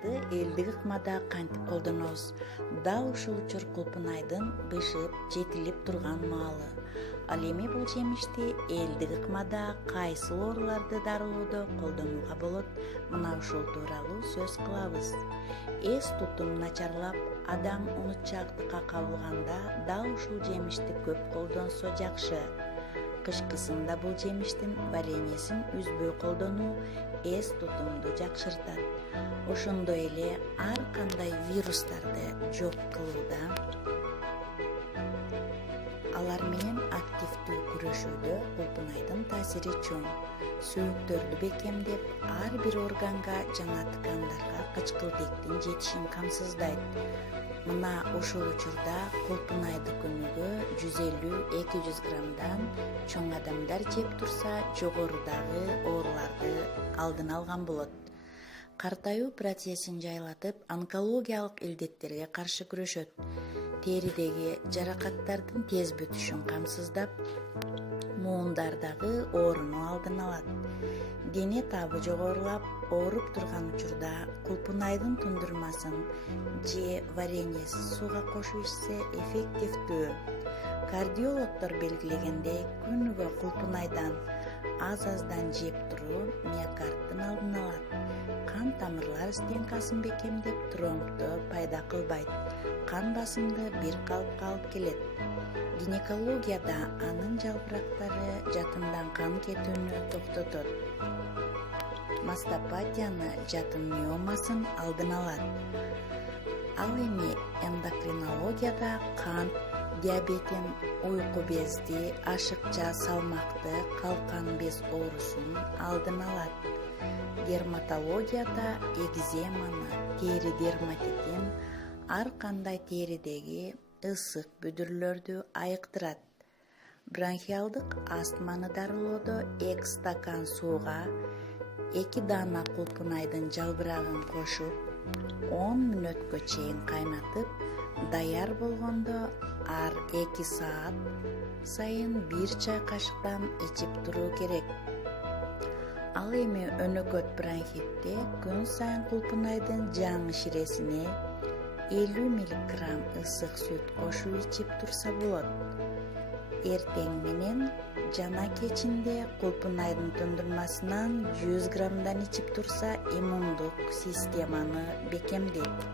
кулпунайды элдик ыкмада кантип колдонобуз? Дал ушул учур кулпунайдын бышып, жетилип турган маалы. Ал эми бул жемишти элдик ыкмада кайсыл ооруларды дарылоодо колдонууга болот? Мына ушул тууралуу сөз кылабыз. Эс тутум начарлап, адам унутчаактыкка кабылганда дал ушул жемишти көп колдонсо жакшы. Кышкысында бул жемиштин вареньесин үзбөй колдонуу эс тутумду жакшыртат. Ошондой эле ар кандай вирустарды жок кылууда, алар менен активдүү күрөшүүдө кулпунайдын таасири чоң. Сөөктөрдү бекемдеп, ар бир органга жана ткандарга кычкылтектин жетишин камсыздайт. Мына ушул учурда кулпунайды күнүгө 150-200 граммдан чоң адамдар жеп турса, жогорудагы ооруларды алдын алган болот. Картаюу процессин жайлатып, онкологиялык илдеттерге каршы күрөшөт. Теридеги жаракаттардын тез бүтүшүн камсыздап, муундардагы ооруну алдын алат. Дене табы жогорулап, ооруп турган учурда кулпунайдын тундурмасын же вареньесин сууга кошуп ичсе эффективдүү. Кардиологдор белгилегендей, күнүгө кулпунайдан аз-аздан жеп туруу миокардтын алдын алат. Кан тамырлар стенкасын бекемдеп, тромбду пайда кылбайт. Кан басымды бир калыпка алып келет. Гинекологияда анын жалбырактары жатындан кан кетүүнү токтотот. Мастопатияны, жатын миомасын алдын алат. Ал эми эндокринологияда кант, диабетин, уйку безди, ашыкча, салмакты, калкан без оорусун алдын алат. Дерматологияда экземаны, тери дерматитин, ар кандай теридеги ысык бүдүрлөрдү айыктырат. Бронхиалдык астманы дарылоодо 2 стакан сууга 2 даана кулпунайдын жалбырагын кошуп, 10 мүнөткө чейин кайнатып, даяр болгондо ар 2 саат сайын 1 чай кашыктан ичип туруу керек. Ал эми өнөкөт бронхитте күн сайын кулпунайдын жаңы ширесине 50 мг ысык сүт кошуп ичип турса болот. Эртең менен жана кечинде кулпунайдын тундурмасынан 100 граммдан ичип турса иммундук системаны бекемдейт.